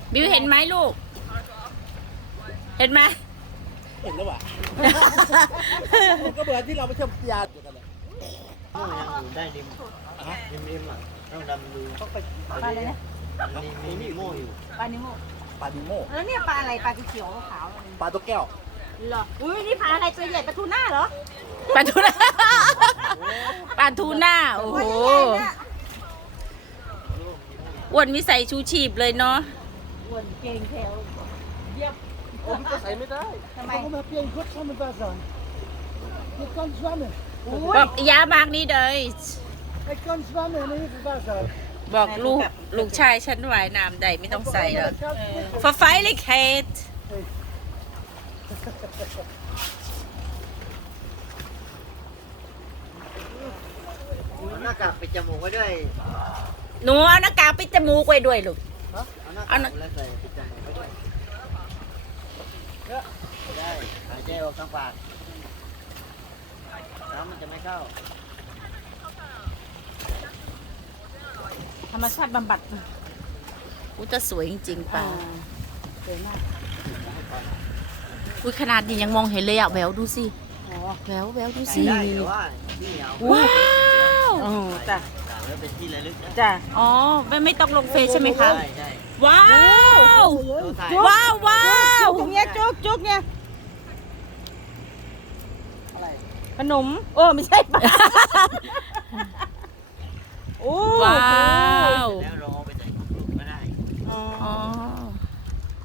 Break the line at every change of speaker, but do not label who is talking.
บิวเห็นไหมลูก เห็นไหม
เห็นแล้วว่ะก็เหมือนที่เราไปเที่ยวยาเดียวกันเลย
ยังอยู่ได้ริมอ่ะต้องดำดู
ต้องไป
ปลาอะไรนะ
มีนิโม่อยู่
ปลานิโม
ปลาดิโม่
แล้วเนี่ยปลาอะไรปลาเขียวขาว
ปลาตัวแก้ว
เหรออุ้ยนี่ปลาอะไรตัวใหญ่ปลาทูน่าเหรอ
ปลาทูน่า ปลาทูน่า โอ้โห อ้วนมีใส่ชูชีพเลยเนาะ
อ้วนเก่งแถวเยี่ยม
โอ้พี่ก็ใส่ไม่ได้
ทำไม
Waarom heb je een goed zwemmenvest aan? Je kan zwemmen.
บอกยามากนี้เด้อ
Ik kan zwemmen en even vest aan.
บอกลูกชายฉันว่ายน้ำได้ไม่ต้องใส่หรอกฟาไฟลิเคท
หน้ากากปิดจมูกไว้ด้วย
หนูเอาหน้ากากปิดจมูกไว้ด้วยลูก
เอาหน้ากากแล้วใส่ปิดจมูกไว้ด้วยได้หายใจออกทางปากน้ำมันจะไม่เข้า
ธรรมชาติบำบัด
อุ้ยจะสวยจริงๆป่า
สวยมาก
อุ้ยขนาดนี้ยังมองเห็นเลยอะแววดูสิ
อ๋อ
แววแววดู
ใส่
สิ
ได้แต่ว่าที่เอา
ว้าว
โอ้จ้ะ
แล้วเป็นที่ระลึกนะ
จ้ะ
อ๋อไม่ต้องลงเฟซใช่ไหมคะ
ใช่ใช่
ว้าว
เราถ่าย
ว้าวว้าว
จุกเนี้ยจุกเนี่ย
อะไร
ขนมโอ้ไม่ใช่ปลาโอ้
ว้าว
แล้ว